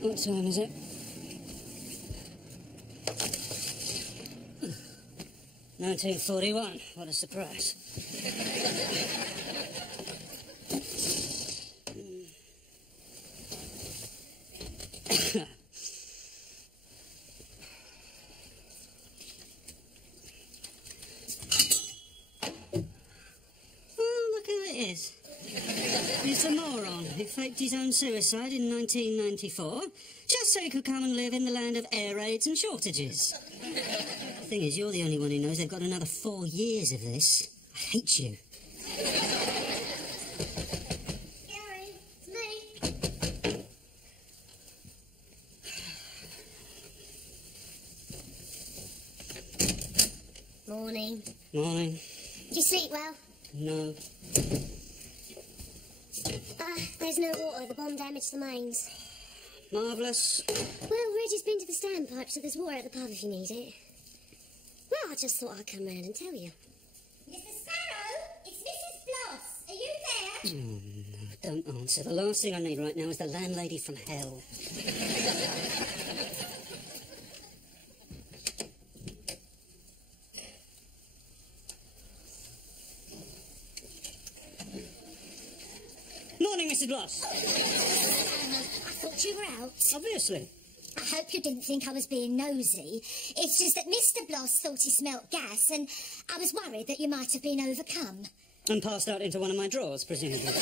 What time is it? 1941. What a surprise. Oh, look who it is. He's a moron who faked his own suicide in 1994 just so he could come and live in the land of air raids and shortages. The thing is, you're the only one who knows they've got another 4 years of this. I hate you. Gary, it's me. Morning. Morning. Did you sleep well? No. There's no water. The bomb damaged the mains. Marvellous. Well, Reggie's been to the standpipe, so there's water at the pub if you need it. Well, I just thought I'd come round and tell you. Mr. Sparrow, it's Mrs. Bloss. Are you there? Oh, no, don't answer. The last thing I need right now is the landlady from hell. Morning, Mrs. Bloss. I thought you were out. Obviously. I hope you didn't think I was being nosy. It's just that Mr. Bloss thought he smelt gas, and I was worried that you might have been overcome. And passed out into one of my drawers, presumably.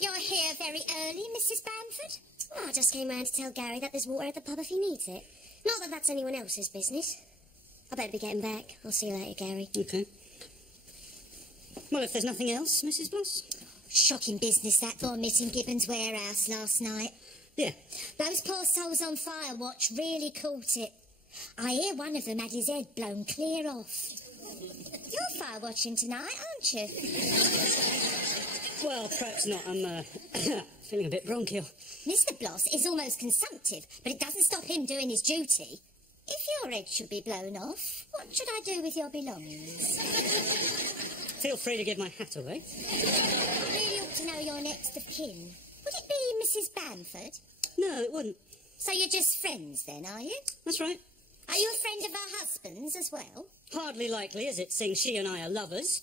You're here very early, Mrs. Bamford? Well, I just came round to tell Gary that there's water at the pub if he needs it. Not that that's anyone else's business. I better be getting back. I'll see you later, Gary. OK. Well, if there's nothing else, Mrs. Bloss. Shocking business, that vomit in Gibbon's warehouse last night. Yeah. Those poor souls on fire watch really caught it. I hear one of them had his head blown clear off. You're fire watching tonight, aren't you? Well, perhaps not. I'm feeling a bit bronchial. Mr. Bloss is almost consumptive, but it doesn't stop him doing his duty. If your head should be blown off, what should I do with your belongings? Feel free to give my hat away. I really ought to know your next of kin. Would it be Mrs. Bamford? No, it wouldn't. So you're just friends then, are you? That's right. Are you a friend of her husband's as well? Hardly likely, as it seems she and I are lovers.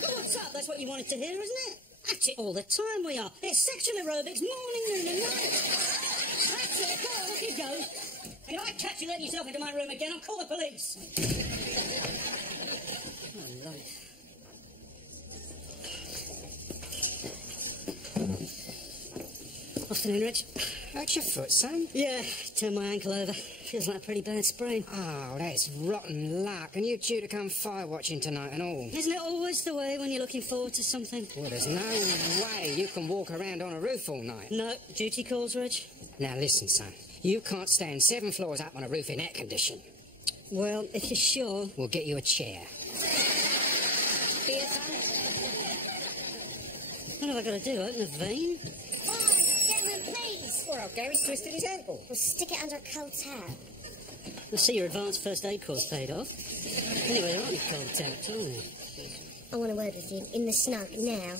What's up? That's what you wanted to hear, isn't it? At it all the time we are. It's sexual aerobics, morning, noon and night. That's it. Go on, off you go. And if I catch you letting yourself into my room again, I'll call the police. Oh, life. Afternoon, Rich. Hurt your foot, son? Yeah, turned my ankle over. Feels like a pretty bad sprain. Oh, that's rotten luck. And you due to come fire watching tonight and all. Isn't it always the way when you're looking forward to something? Well, there's no way you can walk around on a roof all night. No, duty calls, Reg. Now, listen, son. You can't stand 7 floors up on a roof in air condition. Well, if you're sure... We'll get you a chair. Here, son. What have I got to do, open a vein? Gentlemen, please. Well, Gary's twisted his ankle. We'll stick it under a cold tap. I see your advanced first aid course paid off. Anyway, there aren't any cold taps, are there? I want a word with you, in the snug, now.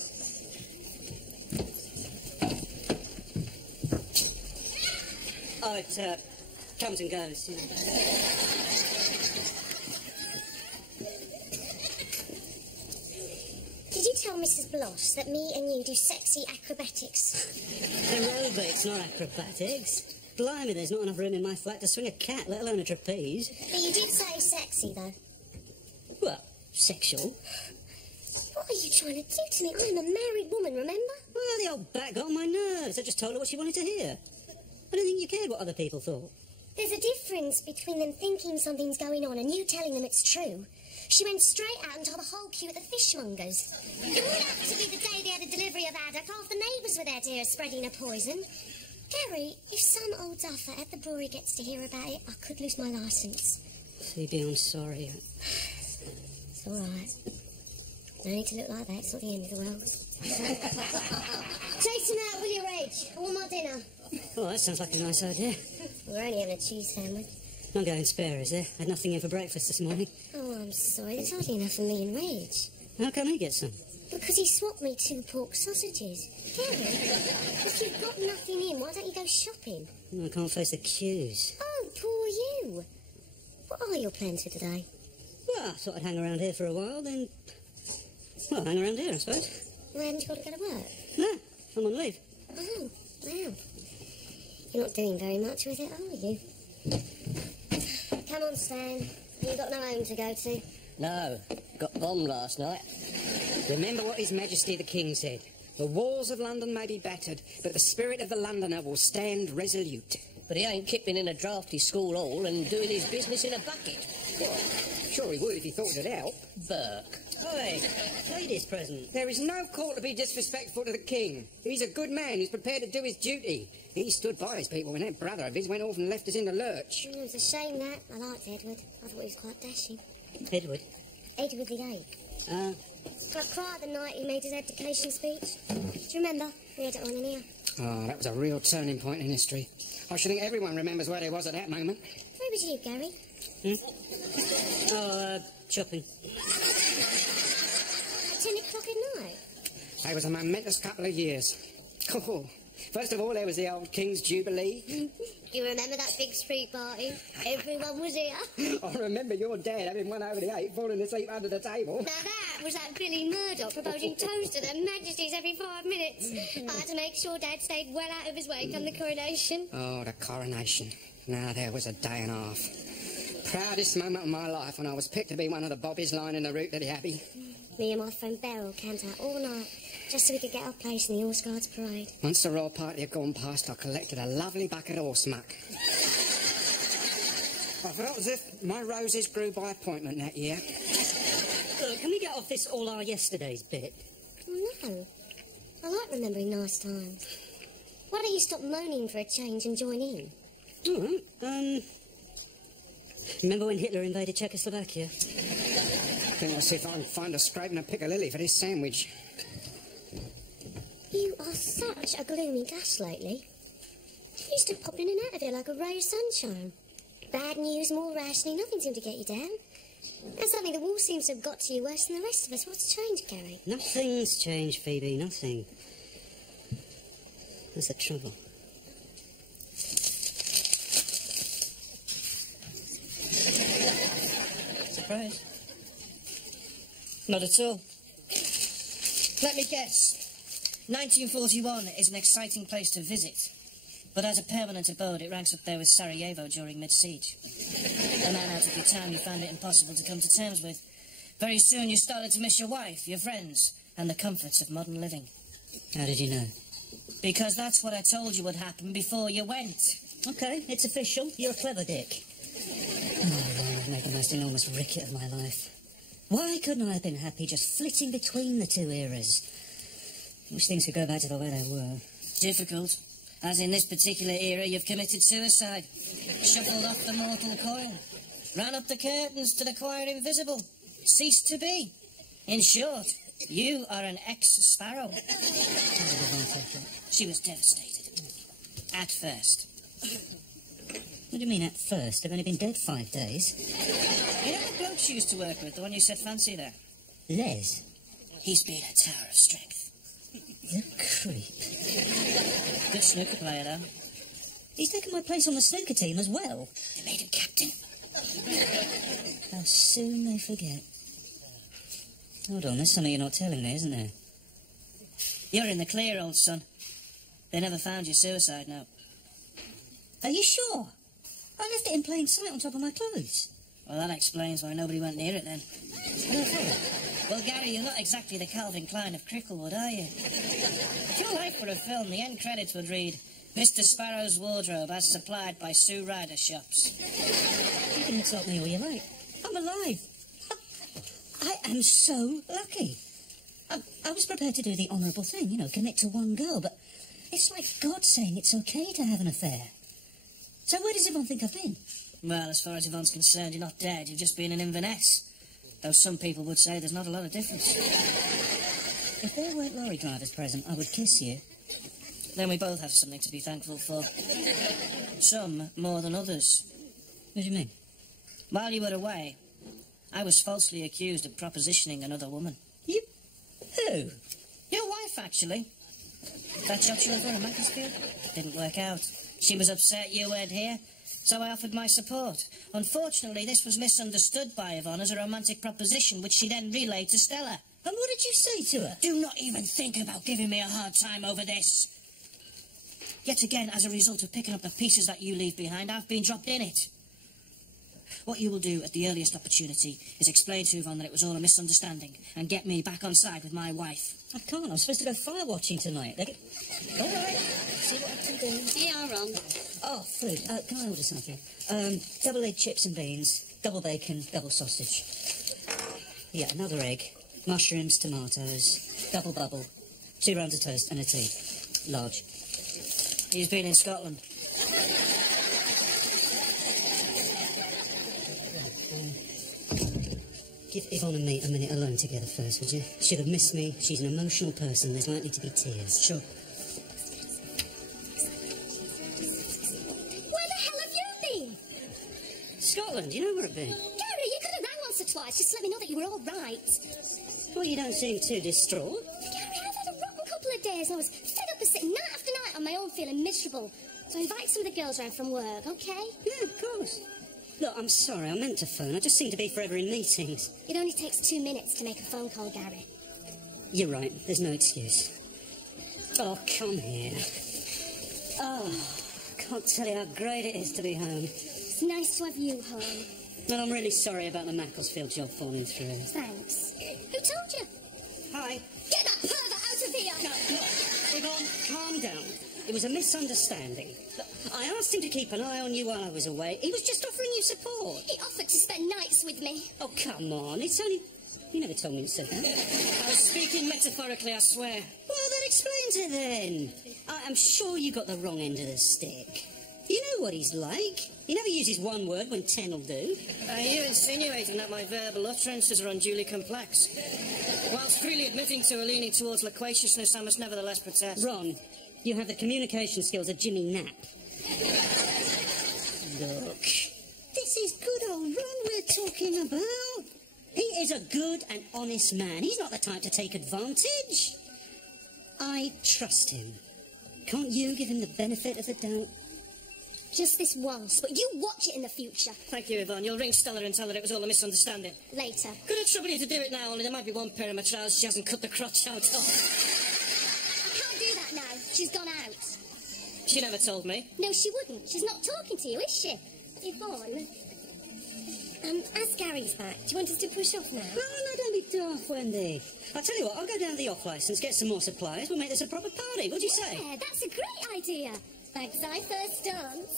Oh, it comes and goes, you know. Did you tell Mrs. Bloss that me and you do sexy acrobatics? Aerobics, not acrobatics. Blimey, there's not enough room in my flat to swing a cat, let alone a trapeze. But you did say sexy, though. Well, sexual. What are you trying to do to me? I'm a married woman, remember? Well, the old bat got on my nerves. I just told her what she wanted to hear. I don't think you cared what other people thought. There's a difference between them thinking something's going on and you telling them it's true. She went straight out and told the whole queue at the fishmongers. It would have to be the day they had a delivery of haddock. Half the neighbours were there, dear, spreading a poison. Gary, if some old duffer at the brewery gets to hear about it, I could lose my licence. Phoebe, I'm sorry. It's all right. No need to look like that. It's not the end of the world. Chase him out, will you, Reg? I want my dinner. Oh, that sounds like a nice idea. We're only having a cheese sandwich. Not going spare, is there? Had nothing in for breakfast this morning. Oh, I'm sorry. There's hardly enough for me and Reg. How come he gets some? Because he swapped me 2 pork sausages. Gary, if you've got nothing in, why don't you go shopping? I can't face the queues. Oh, poor you. What are your plans for today? Well, I thought I'd hang around here for a while, then... Well, hang around here, I suppose. Well, haven't you got to go to work? No, I'm on leave. Oh, well. You're not doing very much with it, are you? Come on, Stan. You've got no home to go to. No, got bombed last night. Remember what His Majesty the King said. The walls of London may be battered, but the spirit of the Londoner will stand resolute. But he ain't kipping in a drafty school hall and doing his business in a bucket. Sure he would if he thought it out. Burke. Oi, ladies present. There is no call to be disrespectful to the King. He's a good man who's prepared to do his duty. He stood by his people when that brother of his went off and left us in the lurch. It was a shame that. I liked Edward. I thought he was quite dashing. Edward. Edward the Eighth. I cried the night he made his abdication speech. Do you remember? We had it on in here. Oh, that was a real turning point in history. I should think everyone remembers where they was at that moment. Where was you, Gary? Shopping. At 10 o'clock at night? It was a momentous couple of years. Oh, first of all, there was the old King's Jubilee. You remember that big street party? Everyone was here. I remember your dad having one over the 8, falling asleep under the table. Now that was that Billy Murdoch proposing toast to their majesties every 5 minutes. I had to make sure Dad stayed well out of his way come the coronation. Oh, the coronation. Now, there was a day and a half. Proudest moment of my life when I was picked to be one of the bobbies lining the route to the Abbey. Me and my friend Beryl camped out all night just so we could get our place in the Horse Guards parade. Once the royal party had gone past, I collected a lovely bucket of horse muck. I felt as if my roses grew by appointment that year. Look, can we get off this all our yesterdays bit? Oh, no. I like remembering nice times. Why don't you stop moaning for a change and join in? All right. Remember when Hitler invaded Czechoslovakia? I think I'll see if I can find a scrape and a piccalilli for this sandwich. You are such a gloomy gas lately. You used to pop in and out of here like a ray of sunshine. Bad news, more rationing, nothing seemed to get you down. And suddenly the war seems to have got to you worse than the rest of us. What's changed, Gary? Nothing's changed, Phoebe, nothing. That's the trouble. Surprise? Not at all. Let me guess. 1941 is an exciting place to visit, but as a permanent abode, it ranks up there with Sarajevo during mid-siege. A man out of your town, you found it impossible to come to terms with. Very soon you started to miss your wife, your friends, and the comforts of modern living. How did you know? Because that's what I told you would happen before you went. Okay, it's official. You're a clever dick. Oh, Lord, I've made the most enormous ricket of my life. Why couldn't I have been happy just flitting between the two eras? I wish things could go back to the way they were. Difficult. As in this particular era, you've committed suicide. Shuffled off the mortal coil. Ran up the curtains to the choir invisible. Ceased to be. In short, you are an ex-Sparrow. She was devastated. At first. What do you mean, at first? They've only been dead 5 days. You know the bloke she used to work with, the one you said fancy there? Les? He's been a tower of strength. You creep. Good snooker player, though. He's taken my place on the snooker team as well. They made him captain. How soon they forget. Hold on, there's something you're not telling me, isn't there? You're in the clear, old son. They never found your suicide note. Are you sure? I left it in plain sight on top of my clothes. Well, that explains why nobody went near it then. Well, Gary, you're not exactly the Calvin Klein of Cricklewood, are you? If your life were a film, the end credits would read, Mr. Sparrow's wardrobe as supplied by Sue Ryder shops. You can insult me all you like. I'm alive. I am so lucky. I was prepared to do the honourable thing, you know, commit to one girl, but it's like God saying it's okay to have an affair. So where does Yvonne think I've been? Well, as far as Yvonne's concerned, you're not dead. You've just been an Inverness. Though some people would say there's not a lot of difference. If there weren't lorry drivers present, I would kiss you. Then we both have something to be thankful for. Some more than others. What do you mean? While you were away, I was falsely accused of propositioning another woman. You Who? Your wife, actually. That job she went for in Macclesfield didn't work out. She was upset you weren't here, so I offered my support. Unfortunately, this was misunderstood by Yvonne as a romantic proposition, which she then relayed to Stella. And what did you say to her? Do not even think about giving me a hard time over this. Yet again, as a result of picking up the pieces that you leave behind, I've been dropped in it. What you will do at the earliest opportunity is explain to Yvonne that it was all a misunderstanding and get me back on side with my wife. I can't. I'm supposed to go fire watching tonight. All right. See what I can do. Yeah, Ron. Oh, food. Can I order something? Double egg chips and beans, double bacon, double sausage. Yeah, another egg, mushrooms, tomatoes, double bubble, 2 rounds of toast and a tea. Large. He's been in Scotland. Give Yvonne and me a minute alone together first, would you? She'll have missed me. She's an emotional person. There's likely to be tears. Sure. Where the hell have you been? Scotland, you know where I've been? Gary, you could have rang once or twice just to let me know that you were all right. Well, you don't seem too distraught. Gary, I've had a rotten couple of days and I was fed up of sitting night after night on my own feeling miserable. So I invited some of the girls round from work, okay? Yeah, of course. Look, I'm sorry, I meant to phone. I just seem to be forever in meetings. It only takes 2 minutes to make a phone call, Gary. You're right, there's no excuse. Oh, come here. Oh, can't tell you how great it is to be home. It's nice to have you home. And I'm really sorry about the Macclesfield job falling through. Thanks. Who told you? Hi. Get that pervert out of here! Yvonne, calm down. It was a misunderstanding. Look, I asked him to keep an eye on you while I was away. He was just offering you support. He offered to spend nights with me. Oh, come on. It's only... You never told me to say that. I was speaking metaphorically, I swear. Well, that explains it then. I'm sure you got the wrong end of the stick. You know what he's like. He never uses one word when 10 will do. Are you insinuating that my verbal utterances are unduly complex? Whilst freely admitting to a leaning towards loquaciousness, I must nevertheless protest. Ron, you have the communication skills of Jimmy Knapp. Look, this is good old Ron we're talking about. He is a good and honest man. He's not the type to take advantage. I trust him. Can't you give him the benefit of the doubt? Just this once, but you watch it in the future. Thank you, Yvonne. You'll ring Stella and tell her it was all a misunderstanding. Later. Could I trouble you to do it now, only there might be one pair of my trousers she hasn't cut the crotch out of. I can't do that now. She's gone out. She never told me. No, she wouldn't. She's not talking to you, is she? Yvonne? As Gary's back, do you want us to push off now? Oh, no, don't be daft, Wendy. I'll tell you what, I'll go down to the off-licence, get some more supplies. We'll make this a proper party. What'd you say? Yeah, that's a great idea. Thanks, I first dance.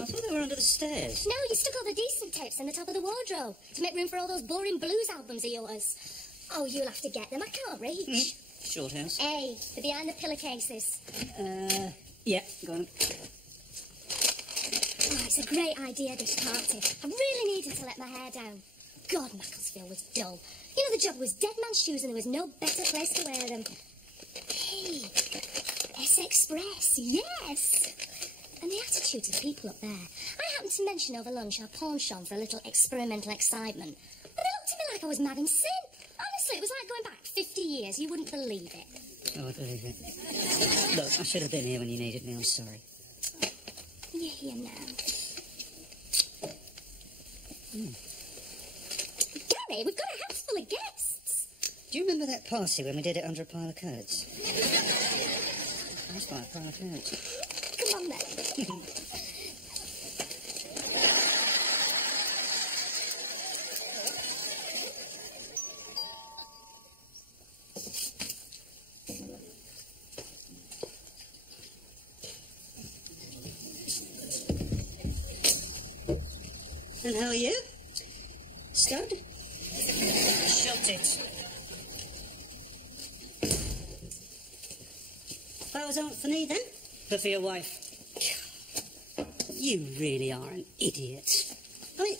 I thought they were under the stairs. No, you stuck all the decent tapes in the top of the wardrobe to make room for all those boring blues albums of yours. Oh, you'll have to get them. I can't reach. Shorthouse. Hey, they're behind the pillowcases. Yeah, go on. Oh, it's a great idea, this party. I really needed to let my hair down. God, Macclesfield was dull. You know, the job was dead man's shoes and there was no better place to wear them. Hey, S Express, yes! And the attitudes of people up there. I happened to mention over lunch our pawn shop for a little experimental excitement. But they looked at me like I was mad in sin. Honestly, it was like going back 50 years. You wouldn't believe it. Oh, I believe it. Look, I should have been here when you needed me. I'm sorry. You're here now. Gary, we've got a house full of guests. Do you remember that party when we did it under a pile of coats? That's by a pile of coats. Come on then. And how are you? Stud? Shut it. Flowers aren't for me, then? But for your wife. You really are an idiot. I mean,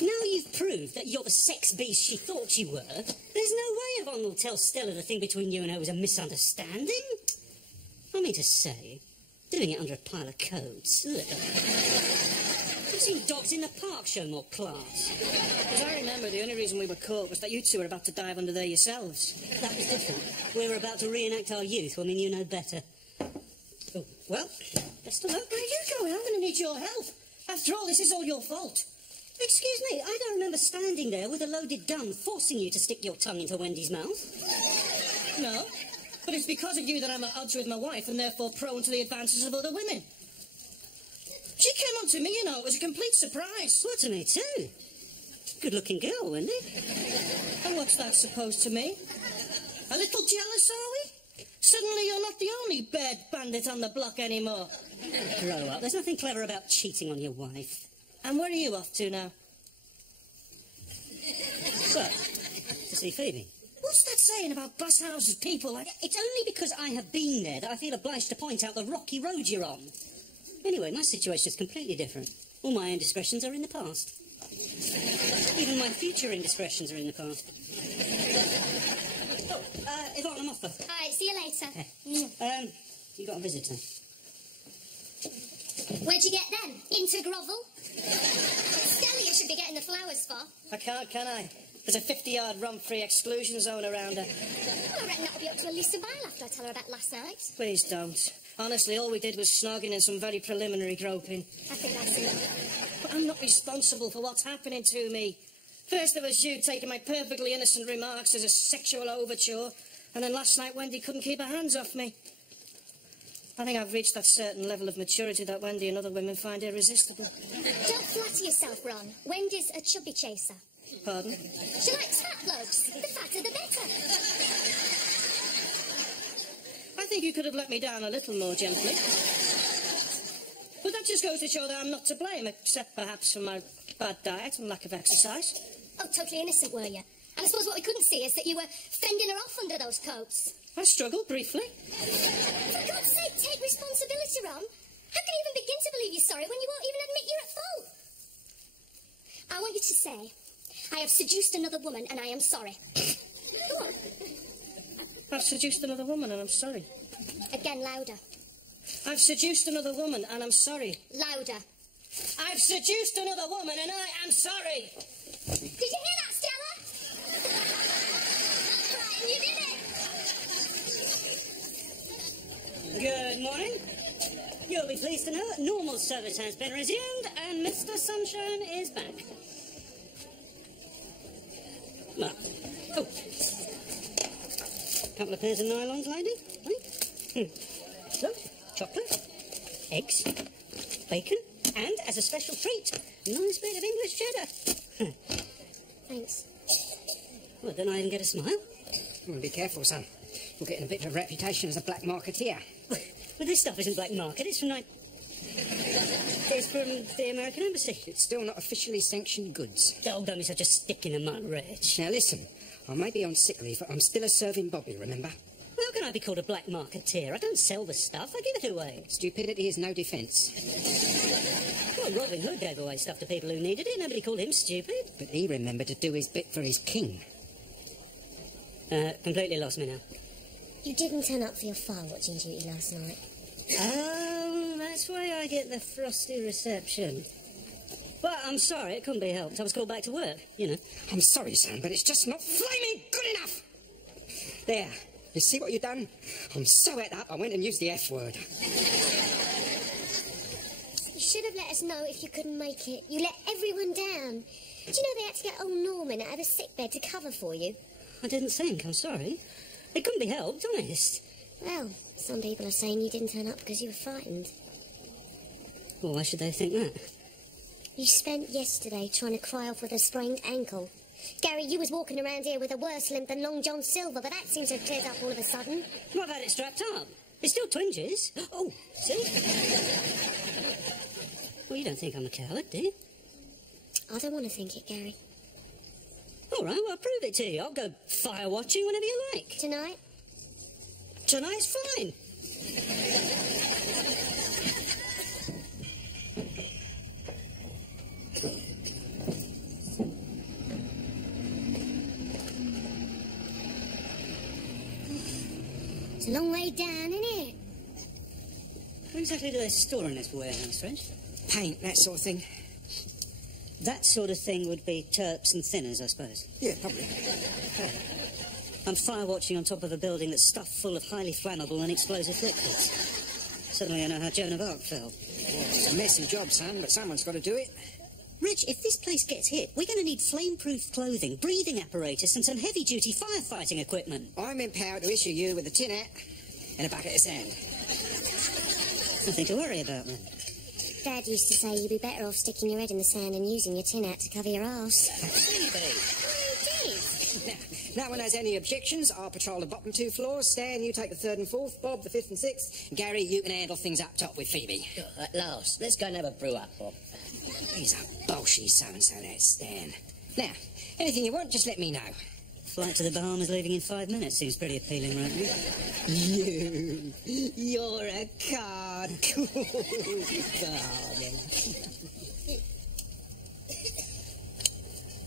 now you've proved that you're the sex beast she thought you were, there's no way Yvonne will tell Stella the thing between you and her was a misunderstanding. I mean to say, doing it under a pile of coats. Ugh. I've seen dogs in the park show more class. Because I remember the only reason we were caught was that you two were about to dive under there yourselves. That was different. We were about to reenact our youth when we knew no better. Oh, well, best of luck. Where are you going? I'm going to need your help. After all, this is all your fault. Excuse me, I don't remember standing there with a loaded gun forcing you to stick your tongue into Wendy's mouth. No, but it's because of you that I'm at odds with my wife and therefore prone to the advances of other women. She came on to me, you know. It was a complete surprise. Well, to me too. Good-looking girl, Wendy. And what's that supposed to mean? A little jealous, are we? Suddenly you're not the only bad bandit on the block anymore. Grow up. There's nothing clever about cheating on your wife. And where are you off to now? Well, to see Phoebe. What's that saying about bus houses, people? It's only because I have been there that I feel obliged to point out the rocky road you're on. Anyway, my situation is completely different. All my indiscretions are in the past. Even my future indiscretions are in the past. Oh, Yvonne, I'm off. All right, see you later. You got a visitor. Where'd you get them? Into grovel? Stella, you should be getting the flowers for. I can't, can I? There's a 50-yard run-free exclusion zone around her. Well, I reckon that'll be up to at least a mile after I tell her about last night. Please don't. Honestly, all we did was snogging and some very preliminary groping. I think that's enough. But I'm not responsible for what's happening to me. First there was you taking my perfectly innocent remarks as a sexual overture, and then last night Wendy couldn't keep her hands off me. I think I've reached that certain level of maturity that Wendy and other women find irresistible. Don't flatter yourself, Ron. Wendy's a chubby chaser. Pardon? She likes fat blokes. The fatter, the better. I think you could have let me down a little more gently. But that just goes to show that I'm not to blame, except perhaps for my bad diet and lack of exercise. Oh, totally innocent, were you? And I suppose what we couldn't see is that you were fending her off under those coats. I struggled briefly. For God's sake, take responsibility, Ron. How can you even begin to believe you're sorry when you won't even admit you're at fault? I want you to say, I have seduced another woman and I am sorry. Go on. I've seduced another woman and I'm sorry. Again, louder. I've seduced another woman and I'm sorry. Louder. I've seduced another woman and I am sorry. Did you hear that, Stella? Right, you did it. Good morning. You'll be pleased to know that normal service has been resumed and Mr. Sunshine is back. Well, oh. Couple of pairs of nylons, lady. So, chocolate, eggs, bacon, and as a special treat, a nice bit of English cheddar. Thanks. Well, don't I even get a smile? Well, be careful, son. You're getting a bit of a reputation as a black marketeer. Well, this stuff isn't black market. It's from it's from the American Embassy. It's still not officially sanctioned goods. Oh, don't be such a stick in the mud, Reg. Now, listen. I may be on sick leave, but I'm still a serving Bobby, remember? How can I be called a black marketeer? I don't sell the stuff. I give it away. Stupidity is no defence. Well, Robin Hood gave away stuff to people who needed it. Nobody called him stupid. But he remembered to do his bit for his king. Completely lost me now. You didn't turn up for your file watching duty last night. Oh, that's why I get the frosty reception. Well, I'm sorry, it couldn't be helped. I was called back to work, you know. I'm sorry, son, but it's just not flaming good enough. There, you see what you've done? I'm so het up, I went and used the F word. You should have let us know if you couldn't make it. You let everyone down. Do you know they had to get old Norman out of a sickbed to cover for you? I didn't think, I'm sorry. It couldn't be helped, honest. Well, some people are saying you didn't turn up because you were frightened. Well, why should they think that? You spent yesterday trying to cry off with a sprained ankle. Gary, you was walking around here with a worse limp than Long John Silver, but that seems to have cleared up all of a sudden. Well, I've had it strapped up. It still twinges. Oh, see? Well, you don't think I'm a coward, do you? I don't want to think it, Gary. All right, well, I'll prove it to you. I'll go fire watching whenever you like. Tonight? Tonight's fine. It's a long way down, isn't it? What exactly do they store in this warehouse, Reg? Paint, that sort of thing. That sort of thing would be terps and thinners, I suppose. Yeah, probably. I'm fire watching on top of a building that's stuffed full of highly flammable and explosive liquids. Suddenly I know how Joan of Arc felt. It's a messy job, son, but someone's got to do it. Rich, if this place gets hit, we're going to need flame-proof clothing, breathing apparatus and some heavy-duty firefighting equipment. I'm empowered to issue you with a tin hat and a bucket of sand. Nothing to worry about, then. Dad used to say you'd be better off sticking your head in the sand and using your tin hat to cover your arse. Now, no one has any objections. I'll patrol the bottom 2 floors. Stan, you take the 3rd and 4th. Bob, the 5th and 6th. Gary, you can handle things up top with Phoebe. At last, let's go and have a brew up, Bob. He's a bolshy so-and-so, that Stan. Now, anything you want, just let me know. Flight to the Bahamas leaving in 5 minutes seems pretty appealing right now. You're a card.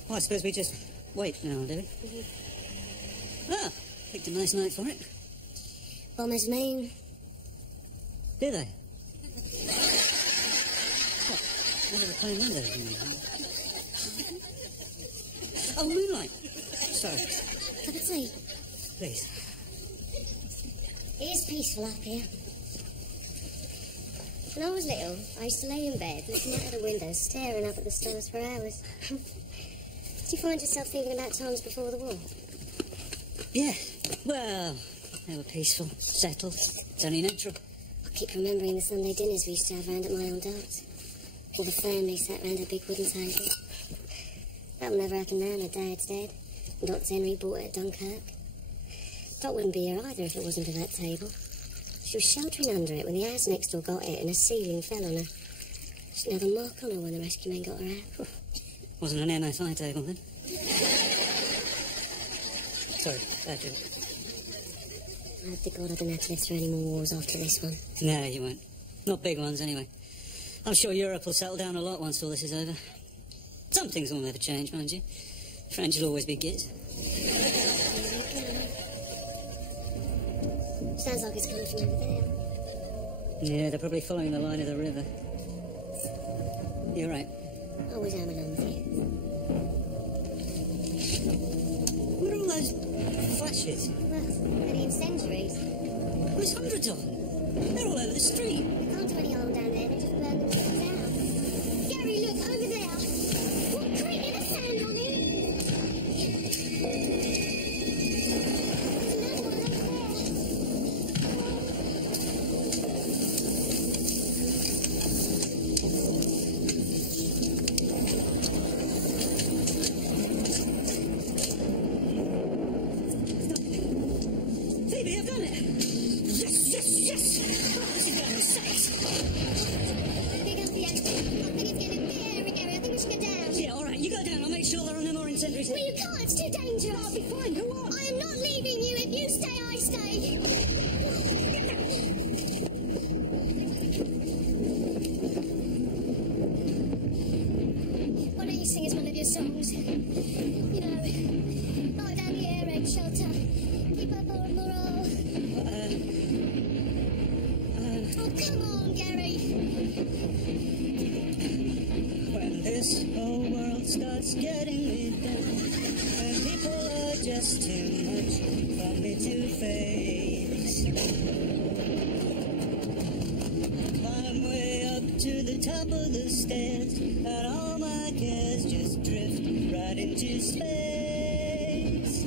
Well, I suppose we just wait now, do we? Ah, picked a nice night for it. Bomber's moon. Do they? What are the plain windows? Oh, moonlight. Sorry. Cup of tea. Please. It is peaceful up here. When I was little, I used to lay in bed, looking out of the window, staring up at the stars for hours. Did you find yourself thinking about times before the war? Yeah. Well, they were peaceful, settled. It's only natural. I keep remembering the Sunday dinners we used to have round at my old aunt's. All the family sat round a big wooden table. That'll never happen now, my dad's dead. And Dr. Henry bought it at Dunkirk. Dot wouldn't be here either if it wasn't for that table. She was sheltering under it when the house next door got it and a ceiling fell on her. She didn't have a mark on her when the rescue men got her out. Wasn't an MFI table then? Sorry, bad joke. I hope to God I don't have to live through any more wars after this one. No, you won't. Not big ones, anyway. I'm sure Europe will settle down a lot once all this is over. Some things will never change, mind you. French will always be git. Sounds like it's coming from over there. Yeah, they're probably following the line of the river. You're right. Always am along with you. What are all those flashes? Well, any incendiaries. There's hundreds of them. They're all over the street. They can't do any harm down there, they just burn themselves out. Gary, look, over there. What created a sound on it? There's another one over there. Phoebe, I've done it! Yes, yes, yes! Oh, this is going to be sex! Big up the exit. I think it's getting very, Gary. I think we should get down. Yeah, all right, you go down. I'll make sure there are no more incendiaries Well, here. you can't. It's too dangerous. I'll be fine. Go on. I am not leaving you. If you stay, I stay. Why don't you sing us one of your songs? You know, light down the air raid shelter. Keep up our morale. Oh, come on, Gary. When this whole world starts getting me down, when people are just too much for me to face, climb way up to the top of the stairs, and all my cares just drift right into space.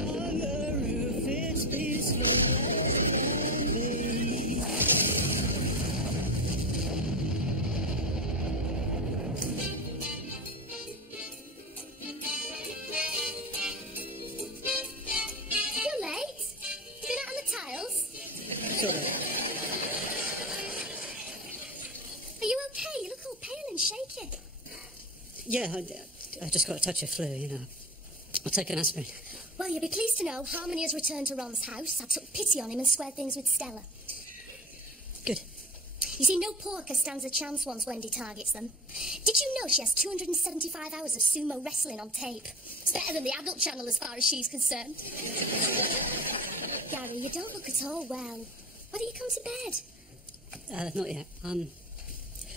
On the roof, it's peaceful and me. You're late. Been out on the tiles. Sort of. Are you okay? You look all pale and shaky. Yeah, I just got a touch of flu, you know. I'll take an aspirin. Well, you'll be pleased to know Harmony has returned to Ron's house. I took pity on him and squared things with Stella. Good. You see, no porker stands a chance once Wendy targets them. Did you know she has 275 hours of sumo wrestling on tape? It's better than the adult channel as far as she's concerned. Gary, you don't look at all well. Why don't you come to bed? Not yet.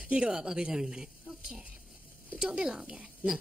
You go up, I'll be there in a minute. Okay. But don't be long, yeah? No.